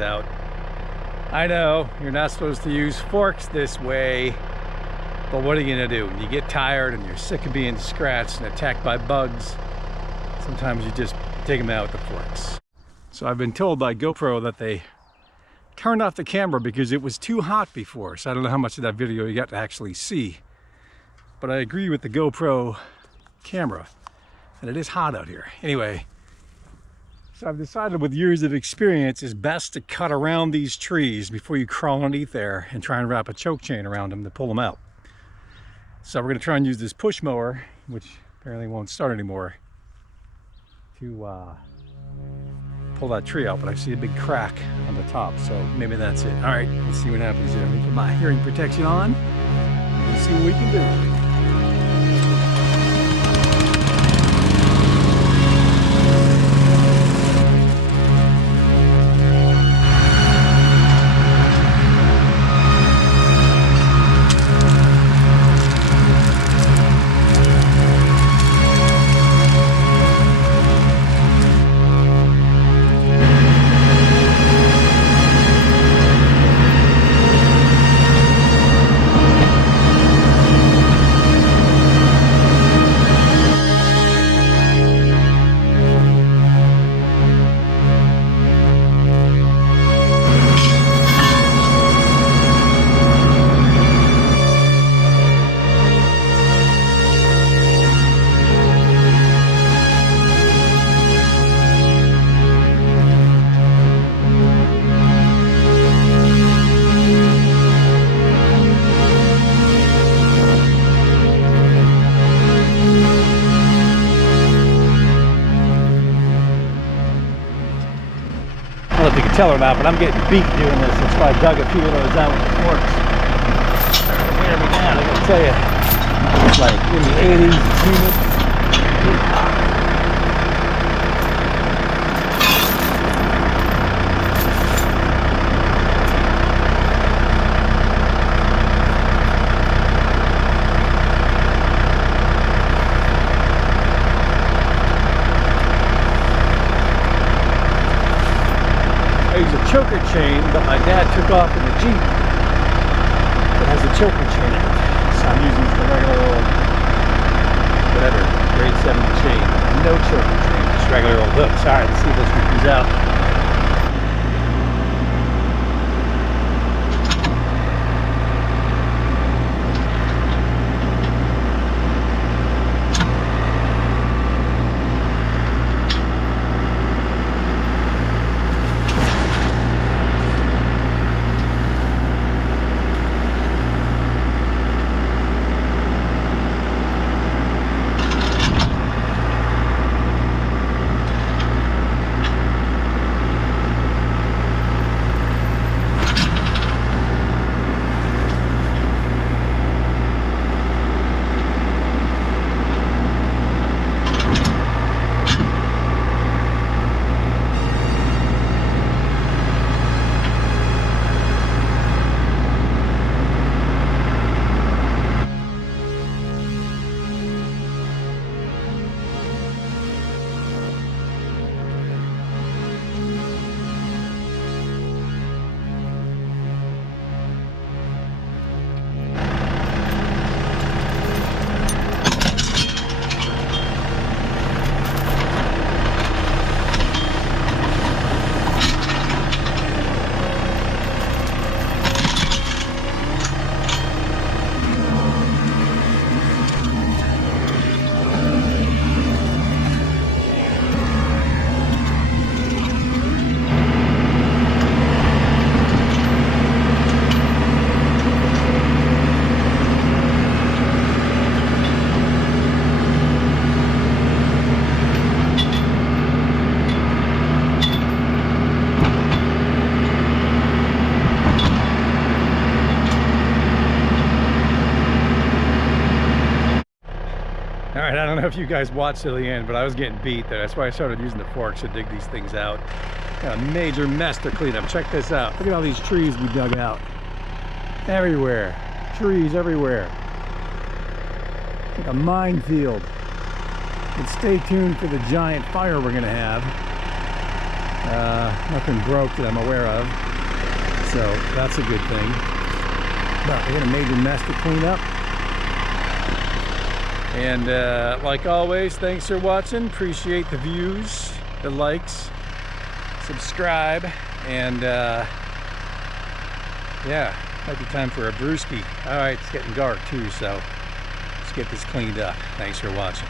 out. I know you're not supposed to use forks this way, but what are you gonna do? When you get tired and you're sick of being scratched and attacked by bugs, sometimes you just take them out with the forks. So I've been told by GoPro that they turned off the camera because it was too hot before. So I don't know how much of that video you got to actually see, but I agree with the GoPro camera and it is hot out here. Anyway, so I've decided with years of experience, it's best to cut around these trees before you crawl underneath there and try and wrap a choke chain around them to pull them out. So we're going to try and use this push mower, which apparently won't start anymore, to pull that tree out. But I see a big crack on the top, so maybe that's it. All right, let's see what happens here. Let me put my hearing protection on and see what we can do. I don't know if you can tell or not, but I'm getting beat doing this. That's why I dug a few of those out with the forks. They're wearing me down, I gotta tell you. It's like in the 80s, it's humid. I use a choker chain that my dad took off in the Jeep that has a choker chain in it. So I'm using the regular old, whatever, grade 7 chain. No choker chain, just regular old hooks. Alright, let's see if this one comes out. Alright, I don't know if you guys watched till the end, but I was getting beat there. That's why I started using the forks to dig these things out. Got a major mess to clean up. Check this out. Look at all these trees we dug out. Everywhere. Trees everywhere. It's like a minefield. And stay tuned for the giant fire we're going to have. Nothing broke that I'm aware of, so that's a good thing. But we got a major mess to clean up. And like always, thanks for watching. Appreciate the views, the likes, subscribe, and yeah, might be time for a brewski. All right, it's getting dark too, so let's get this cleaned up. Thanks for watching.